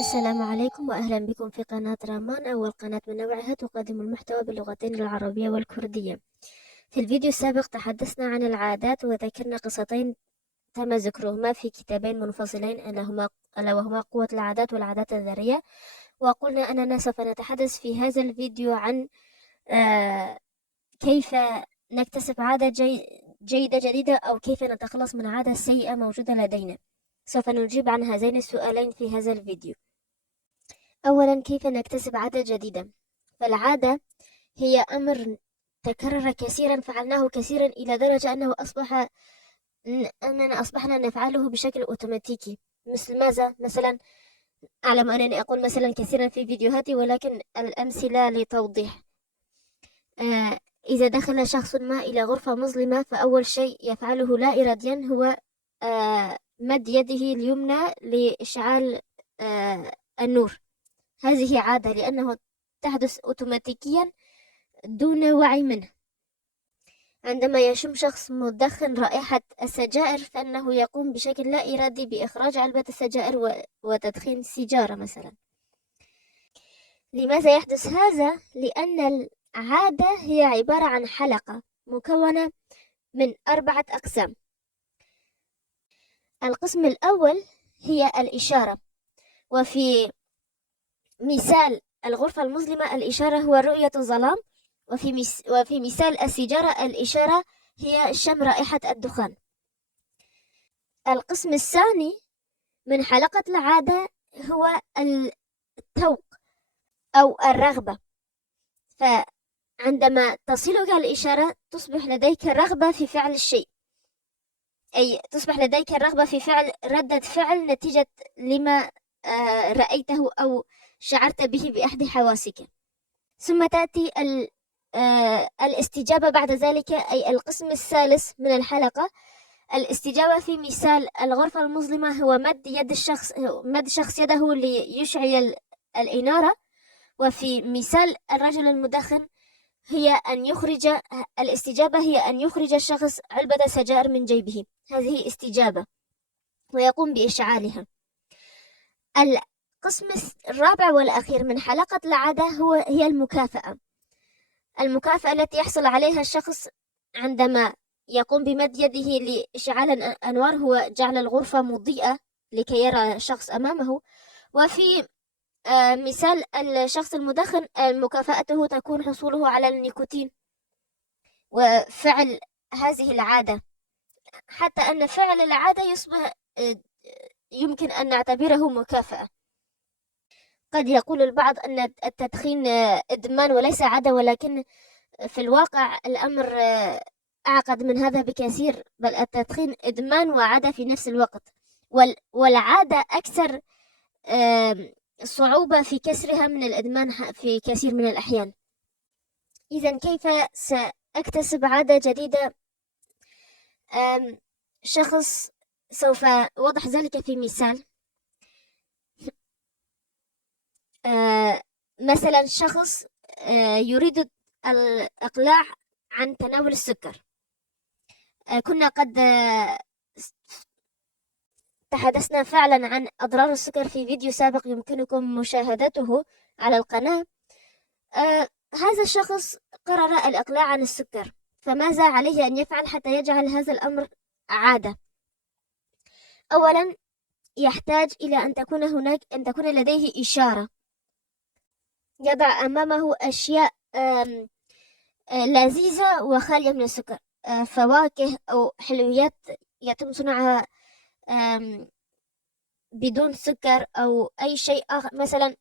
السلام عليكم وأهلا بكم في قناة رامان، أول قناة من نوعها تقدم المحتوى باللغتين العربية والكردية. في الفيديو السابق تحدثنا عن العادات وذكرنا قصتين تم ذكرهما في كتابين منفصلين ألا وهما قوة العادات والعادات الذرية، وقلنا أننا سوف نتحدث في هذا الفيديو عن كيف نكتسب عادة جيدة جديدة أو كيف نتخلص من عادة سيئة موجودة لدينا. سوف نجيب عن هذين السؤالين في هذا الفيديو. أولا، كيف نكتسب عادة جديدة؟ فالعادة هي أمر تكرر كثيرا، فعلناه كثيرا إلى درجة أننا أصبحنا نفعله بشكل أوتوماتيكي. مثل ماذا؟ مثلا أعلم أنني أقول مثلا كثيرا في فيديوهاتي، ولكن الأمثلة لتوضيح. إذا دخل شخص ما إلى غرفة مظلمة، فأول شيء يفعله لا إراديا هو مد يده اليمنى لإشعال النور. هذه عادة لأنه تحدث أوتوماتيكيا دون وعي منه. عندما يشم شخص مدخن رائحة السجائر، فإنه يقوم بشكل لا إرادي بإخراج علبة السجائر وتدخين سيجارة مثلا. لماذا يحدث هذا؟ لأن العادة هي عبارة عن حلقة مكونة من 4 أقسام. القسم الأول هي الإشارة، وفي مثال الغرفة المظلمة الإشارة هو رؤية الظلام، وفي مثال السيجارة الإشارة هي شم رائحة الدخان. القسم الثاني من حلقة العادة هو الذوق أو الرغبة، فعندما تصلك الإشارة تصبح لديك رغبة في فعل الشيء، أي تصبح لديك رغبة في فعل ردة فعل نتيجة لما رأيته أو شعرت به بأحد حواسك. ثم تأتي الاستجابة بعد ذلك، أي القسم الثالث من الحلقة. الاستجابة في مثال الغرفة المظلمة هو مد شخص يده ليشعل الإنارة، وفي مثال الرجل المدخن الاستجابة هي أن يخرج الشخص علبة سجائر من جيبه. هذه استجابة ويقوم بإشعالها. القسم الرابع والأخير من حلقة العادة هي المكافأة التي يحصل عليها الشخص عندما يقوم بمد يده لإشعال الأنوار، هو جعل الغرفة مضيئة لكي يرى شخص أمامه. وفي مثال الشخص المدخن مكافأته تكون حصوله على النيكوتين وفعل هذه العادة، حتى أن فعل العادة يصبح يمكن أن نعتبره مكافأة. قد يقول البعض أن التدخين إدمان وليس عادة، ولكن في الواقع الأمر أعقد من هذا بكثير، بل التدخين إدمان وعادة في نفس الوقت، والعادة أكثر صعوبة في كسرها من الإدمان في كثير من الأحيان. إذن كيف سأكتسب عادة جديدة؟ شخص سوف أوضح ذلك في مثال. مثلا شخص يريد الإقلاع عن تناول السكر. كنا قد تحدثنا فعلا عن أضرار السكر في فيديو سابق يمكنكم مشاهدته على القناة. هذا الشخص قرر الإقلاع عن السكر، فماذا عليه أن يفعل حتى يجعل هذا الأمر عادة؟ أولا، يحتاج إلى أن تكون لديه إشارة، يضع أمامه أشياء لذيذة وخالية من السكر، فواكه أو حلويات يتم صنعها بدون سكر، أو أي شيء آخر، مثلا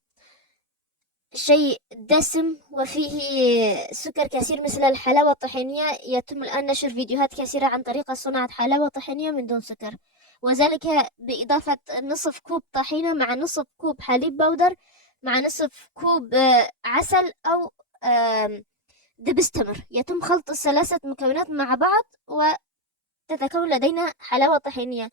شيء دسم وفيه سكر كثير مثل الحلاوة الطحينية. يتم الآن نشر فيديوهات كثيرة عن طريقة صناعة حلاوة طحينية من دون سكر، وذلك بإضافة نصف كوب طحينة مع نصف كوب حليب بودر مع نصف كوب عسل أو دبس تمر. يتم خلط الثلاثة مكونات مع بعض وتتكون لدينا حلاوة طحينية.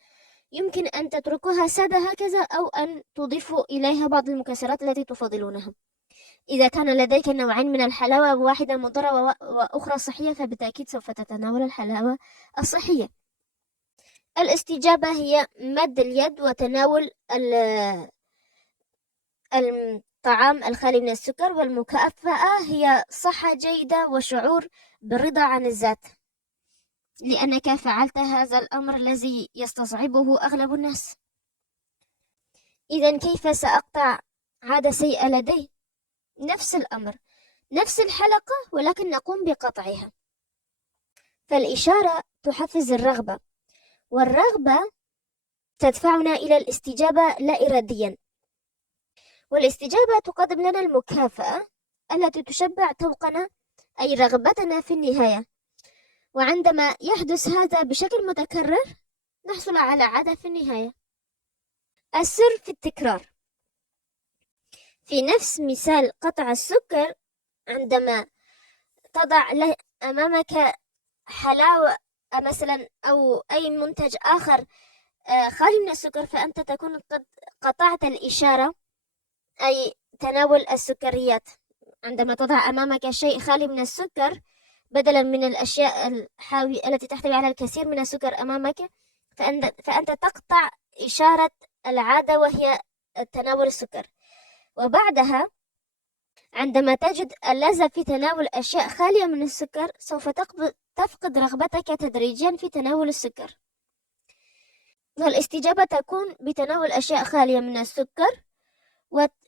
يمكن أن تتركوها سادة هكذا أو أن تضيفوا إليها بعض المكسرات التي تفضلونها. إذا كان لديك نوعين من الحلاوة، واحدة مضرة وأخرى صحية، فبالتأكيد سوف تتناول الحلاوة الصحية. الاستجابة هي مد اليد وتناول الطعام الخالي من السكر، والمكافأة هي صحة جيدة وشعور بالرضا عن الذات، لأنك فعلت هذا الأمر الذي يستصعبه أغلب الناس. إذا كيف سأقطع عادة سيئة لدي؟ نفس الأمر، نفس الحلقة، ولكن نقوم بقطعها. فالإشارة تحفز الرغبة، والرغبة تدفعنا إلى الاستجابة لا إراديا، والاستجابة تقدم لنا المكافأة التي تشبع توقنا أي رغبتنا في النهاية. وعندما يحدث هذا بشكل متكرر نحصل على عادة في النهاية. السر في التكرار. في نفس مثال قطع السكر، عندما تضع أمامك حلاوة مثلا أو أي منتج آخر خالي من السكر، فأنت تكون قد قطعت الإشارة، أي تناول السكريات. عندما تضع أمامك شيء خالي من السكر بدلا من الأشياء التي تحتوي على الكثير من السكر أمامك، فأنت تقطع إشارة العادة وهي تناول السكر. وبعدها عندما تجد اللذة في تناول أشياء خالية من السكر سوف تفقد رغبتك تدريجيا في تناول السكر. والاستجابة تكون بتناول أشياء خالية من السكر،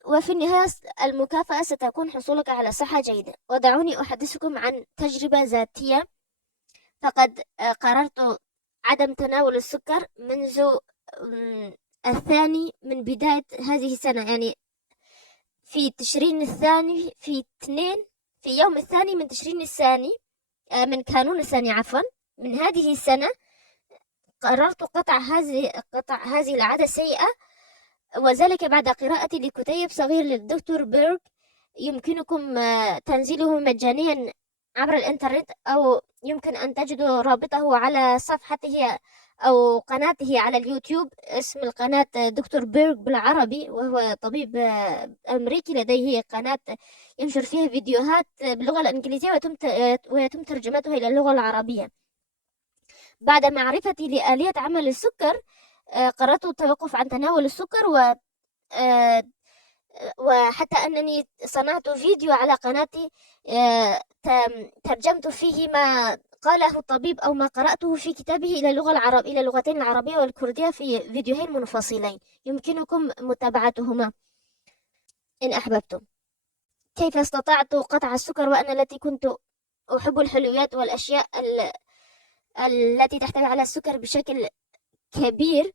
وفي النهاية المكافأة ستكون حصولك على صحة جيدة. ودعوني أحدثكم عن تجربة ذاتية. فقد قررت عدم تناول السكر منذ الثاني من بداية هذه السنة، يعني في تشرين الثاني في يوم الثاني من تشرين الثاني من كانون الثاني عفوا من هذه السنة، قررت قطع هذه العادة السيئة، وذلك بعد قراءتي لكتيب صغير للدكتور بيرغ. يمكنكم تنزيله مجانيا عبر الإنترنت، أو يمكن أن تجدوا رابطه على صفحته أو قناته على اليوتيوب. اسم القناة دكتور بيرغ بالعربي، وهو طبيب أمريكي لديه قناة ينشر فيها فيديوهات باللغة الإنجليزية ويتم ترجمتها إلى اللغة العربية. بعد معرفتي لآلية عمل السكر قررت التوقف عن تناول السكر، وحتى أنني صنعت فيديو على قناتي ترجمت فيه ما قاله الطبيب أو ما قرأته في كتابه إلى اللغتين العربية والكردية في فيديوهين منفصلين، يمكنكم متابعتهما إن أحببتم. كيف استطعت قطع السكر وأنا التي كنت أحب الحلويات والأشياء التي تحتوي على السكر بشكل كبير؟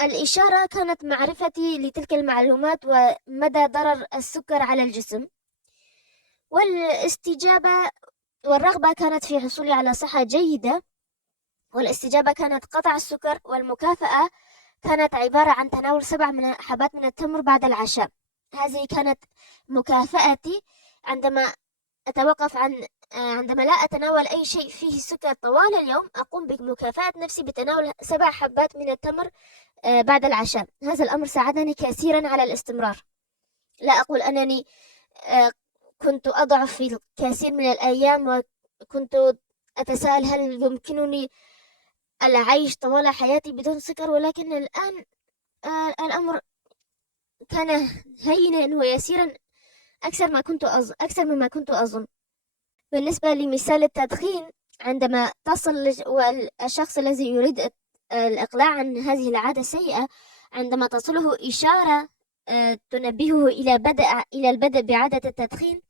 الإشارة كانت معرفتي لتلك المعلومات ومدى ضرر السكر على الجسم، والاستجابة والرغبة كانت في حصولي على صحة جيدة، والاستجابة كانت قطع السكر، والمكافأة كانت عبارة عن تناول 7 حبات من التمر بعد العشاء. هذه كانت مكافأتي عندما لا أتناول أي شيء فيه سكر طوال اليوم. أقوم بمكافأة نفسي بتناول 7 حبات من التمر بعد العشاء. هذا الأمر ساعدني كثيرا على الاستمرار. لا أقول أنني كنت أضعف في الكثير من الأيام وكنت أتساءل هل يمكنني العيش طوال حياتي بدون سكر، ولكن الآن الأمر كان هينا ويسيرا أكثر مما كنت أظن. بالنسبة لمثال التدخين، عندما تصل الشخص الذي يريد الإقلاع عن هذه العادة السيئة، عندما تصله إشارة تنبهه إلى البدء بعادة التدخين،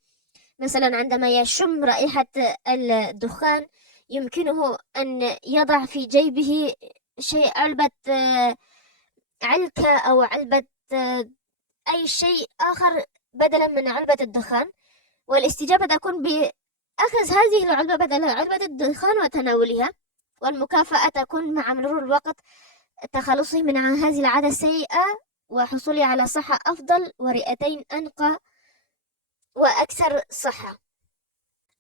مثلا عندما يشم رائحة الدخان يمكنه أن يضع في جيبه علبة علكة أو علبة أي شيء آخر بدلا من علبة الدخان، والاستجابة تكون بأخذ هذه العلبة بدل علبة الدخان وتناولها، والمكافأة تكون مع مرور الوقت تخلصه من هذه العادة السيئة وحصولي على صحة أفضل ورئتين أنقى وأكثر صحة.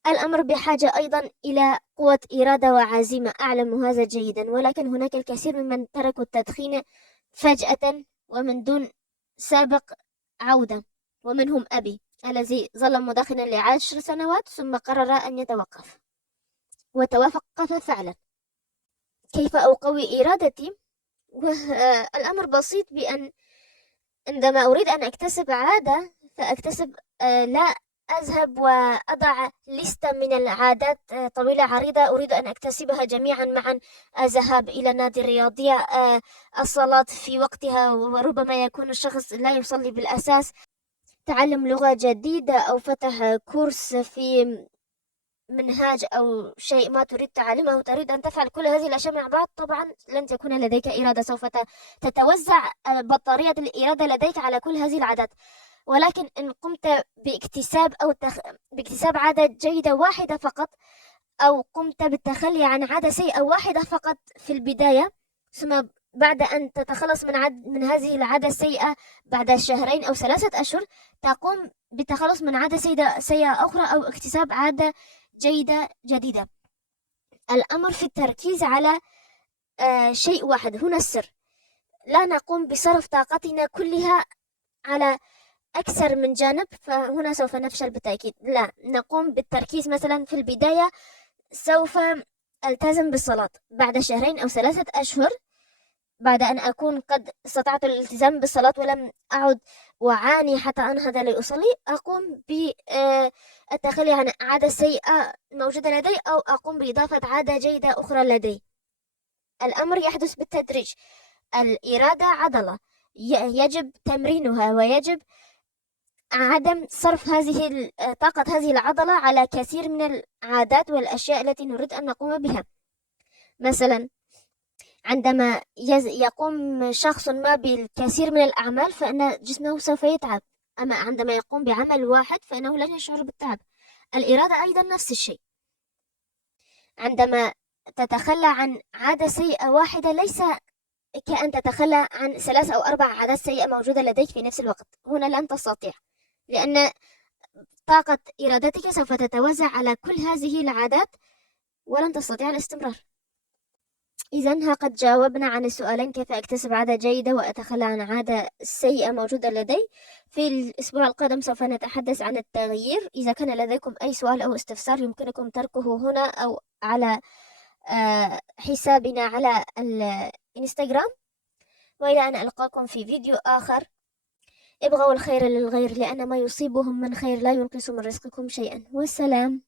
الأمر بحاجة أيضا إلى قوة إرادة وعزيمة، أعلم هذا جيدا، ولكن هناك الكثير ممن تركوا التدخين فجأة ومن دون سابق عودة، ومنهم أبي الذي ظل مدخنا ل10 سنوات ثم قرر أن يتوقف، وتوقف فعلا. كيف أقوي إرادتي؟ الأمر بسيط، بأن عندما أريد أن أكتسب عادة فأكتسب لا أذهب وأضع لستة من العادات طويلة عريضة أريد أن أكتسبها جميعا معا. الذهاب إلى النادي الرياضي، الصلاة في وقتها وربما يكون الشخص لا يصلي بالأساس، تعلم لغة جديدة أو فتح كورس في منهاج أو شيء ما تريد تعلمه وتريد أن تفعل كل هذه الأشياء مع بعض. طبعا لن تكون لديك إرادة، سوف تتوزع بطارية الإرادة لديك على كل هذه العادات. ولكن إن قمت باكتساب باكتساب عادة جيدة واحدة فقط، أو قمت بالتخلي عن عادة سيئة واحدة فقط في البداية، ثم بعد أن تتخلص من هذه العادة السيئة بعد شهرين أو 3 أشهر تقوم بالتخلص من عادة سيئة أخرى أو اكتساب عادة جيدة جديدة. الأمر في التركيز على شيء واحد، هنا السر. لا نقوم بصرف طاقتنا كلها على أكثر من جانب فهنا سوف نفشل بالتأكيد. لا، نقوم بالتركيز مثلا في البداية سوف ألتزم بالصلاة. بعد شهرين أو 3 أشهر بعد أن أكون قد استطعت الالتزام بالصلاة ولم أعد وعاني حتى أنهض لأصلي، أقوم بالتخلي عن عادة سيئة موجودة لدي أو أقوم بإضافة عادة جيدة أخرى لدي. الأمر يحدث بالتدريج. الإرادة عضلة يجب تمرينها ويجب عدم صرف طاقة هذه العضلة على كثير من العادات والأشياء التي نريد أن نقوم بها. مثلا عندما يقوم شخص ما بالكثير من الأعمال فإن جسمه سوف يتعب، أما عندما يقوم بعمل واحد فإنه لن يشعر بالتعب. الإرادة أيضا نفس الشيء. عندما تتخلى عن عادة سيئة واحدة ليس كأن تتخلى عن 3 أو 4 عادات سيئة موجودة لديك في نفس الوقت. هنا لن تستطيع، لأن طاقة إرادتك سوف تتوزع على كل هذه العادات ولن تستطيع الاستمرار. إذن قد جاوبنا عن السؤالين: كيف أكتسب عادة جيدة وأتخلى عن عادة سيئة موجودة لدي. في الأسبوع القادم سوف نتحدث عن التغيير. إذا كان لديكم أي سؤال أو استفسار يمكنكم تركه هنا أو على حسابنا على الإنستغرام. وإلى أن ألقاكم في فيديو آخر. ابغوا الخير للغير لأن ما يصيبهم من خير لا ينقص من رزقكم شيئا. والسلام.